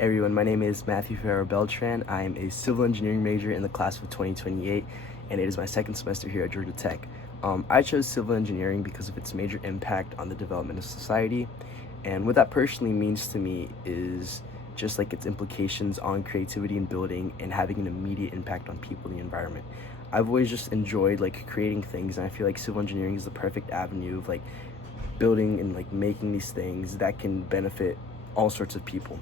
Hey everyone, my name is Matthew Ferrer Beltran. I am a civil engineering major in the class of 2028, and it is my second semester here at Georgia Tech. I chose civil engineering because of its major impact on the development of society, and what that personally means to me is just like its implications on creativity and building and having an immediate impact on people and the environment. I've always just enjoyed like creating things, and I feel like civil engineering is the perfect avenue of like building and like making these things that can benefit all sorts of people.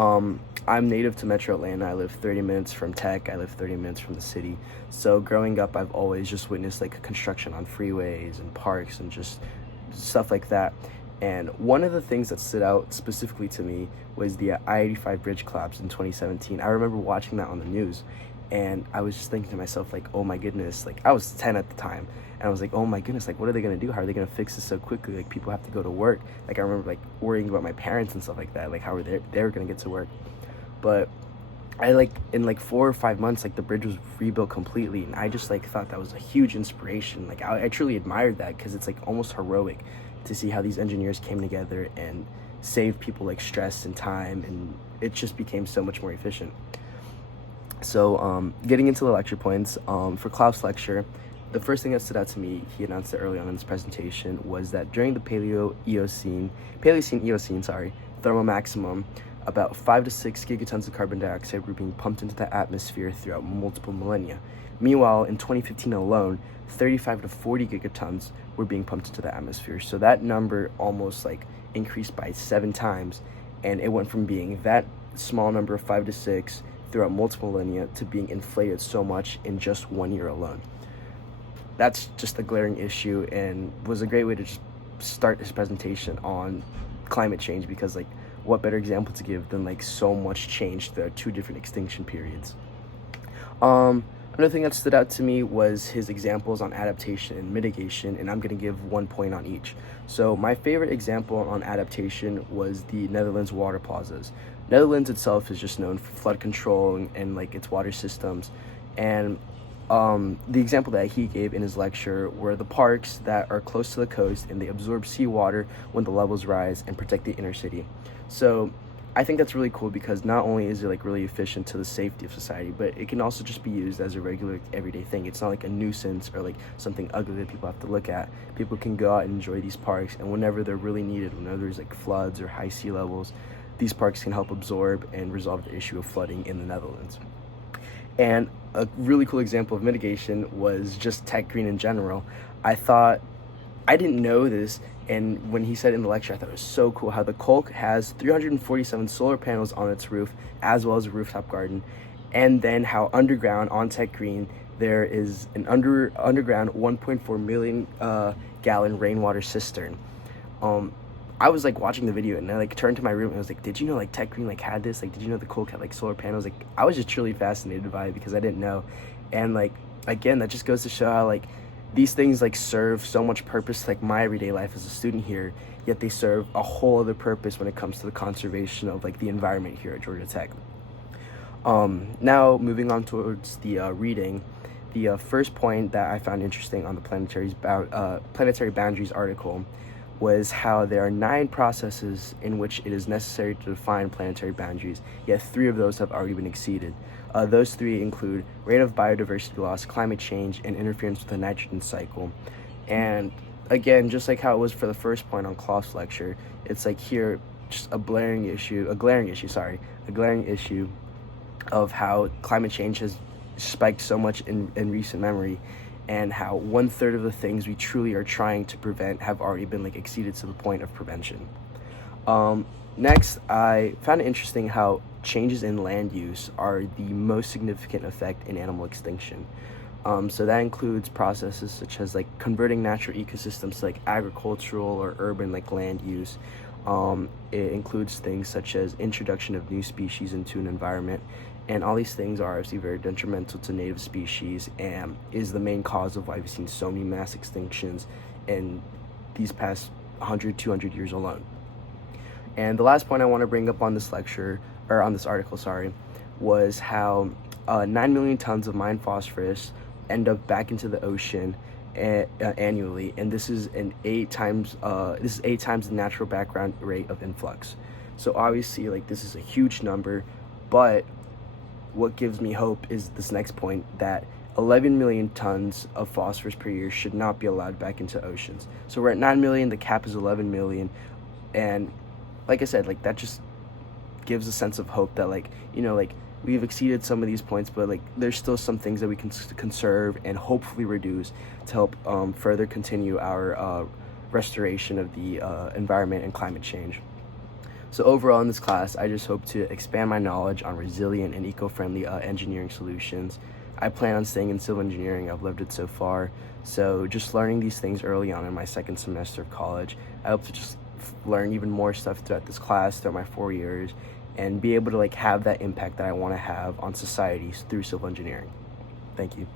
I'm native to Metro Atlanta. I live 30 minutes from Tech. I live 30 minutes from the city. So growing up, I've always just witnessed like construction on freeways and parks and just stuff like that. And one of the things that stood out specifically to me was the I-85 bridge collapse in 2017. I remember watching that on the news, and I was just thinking to myself, like, oh my goodness, like I was 10 at the time, and I was like, oh my goodness, like what are they gonna do? How are they gonna fix this so quickly? Like people have to go to work. Like I remember like worrying about my parents and stuff like that, like how are they were gonna get to work. But I like in like 4 or 5 months, like the bridge was rebuilt completely, and I just like thought that was a huge inspiration. Like I truly admired that because it's like almost heroic to see how these engineers came together and saved people like stress and time, and it just became so much more efficient. So getting into the lecture points, for Klaus' lecture, the first thing that stood out to me, he announced it early on in his presentation, was that during the Paleocene, thermal maximum, about 5 to 6 gigatons of carbon dioxide were being pumped into the atmosphere throughout multiple millennia. Meanwhile, in 2015 alone, 35 to 40 gigatons were being pumped into the atmosphere. So that number almost like increased by 7 times, and it went from being that small number of 5 to 6 throughout multiple millennia to being inflated so much in just 1 year alone. That's just a glaring issue, and was a great way to just start this presentation on climate change, because like what better example to give than like so much change throughout 2 different extinction periods. Another thing that stood out to me was his examples on adaptation and mitigation, and I'm going to give 1 point on each. So my favorite example on adaptation was the Netherlands water plazas. Netherlands itself is just known for flood control and like its water systems, and the example that he gave in his lecture were the parks that are close to the coast, and they absorb seawater when the levels rise and protect the inner city. So I think that's really cool, because not only is it like really efficient to the safety of society, but it can also just be used as a regular everyday thing. It's not like a nuisance or like something ugly that people have to look at. People can go out and enjoy these parks, and whenever they're really needed, whenever there's like floods or high sea levels, these parks can help absorb and resolve the issue of flooding in the Netherlands. And a really cool example of mitigation was just tech green in general. I didn't know this, and when he said in the lecture, I thought it was so cool how the Kolk has 347 solar panels on its roof, as well as a rooftop garden, and then how underground on Tech Green there is an underground 1.4 million gallon rainwater cistern. I was like watching the video, and I like turned to my room and I was like, did you know like Tech Green like had this? Like, did you know the Kolk had like solar panels? Like, I was just truly fascinated by it because I didn't know. And like, again, that just goes to show how like these things like serve so much purpose to like my everyday life as a student here, yet they serve a whole other purpose when it comes to the conservation of like the environment here at Georgia Tech. Now moving on towards the reading, the first point that I found interesting on the planetary boundaries article was how there are 9 processes in which it is necessary to define planetary boundaries, yet 3 of those have already been exceeded. Those 3 include rate of biodiversity loss, climate change, and interference with the nitrogen cycle. And again, just like how it was for the first point on Klaus' lecture, it's like here just a glaring issue of how climate change has spiked so much in recent memory, and how 1/3 of the things we truly are trying to prevent have already been like exceeded to the point of prevention. Next, I found it interesting how changes in land use are the most significant effect in animal extinction. So that includes processes such as like converting natural ecosystems to like agricultural or urban like land use. It includes things such as introduction of new species into an environment, and all these things are obviously very detrimental to native species and is the main cause of why we've seen so many mass extinctions in these past 100-200 years alone. And the last point I want to bring up on this article, was how 9 million tons of mined phosphorus end up back into the ocean annually, and this is 8 times the natural background rate of influx. So obviously, like, this is a huge number, but what gives me hope is this next point, that 11 million tons of phosphorus per year should not be allowed back into oceans. So we're at 9 million, the cap is 11 million. And like I said, like, that just gives a sense of hope that, like, like, we've exceeded some of these points, but like, there's still some things that we can conserve and hopefully reduce to help further continue our restoration of the environment and climate change. So overall in this class, I just hope to expand my knowledge on resilient and eco-friendly engineering solutions. I plan on staying in civil engineering. I've loved it so far. So just learning these things early on in my second semester of college, I hope to just learn even more stuff throughout this class, throughout my 4 years, and be able to, like, have that impact that I want to have on society through civil engineering. Thank you.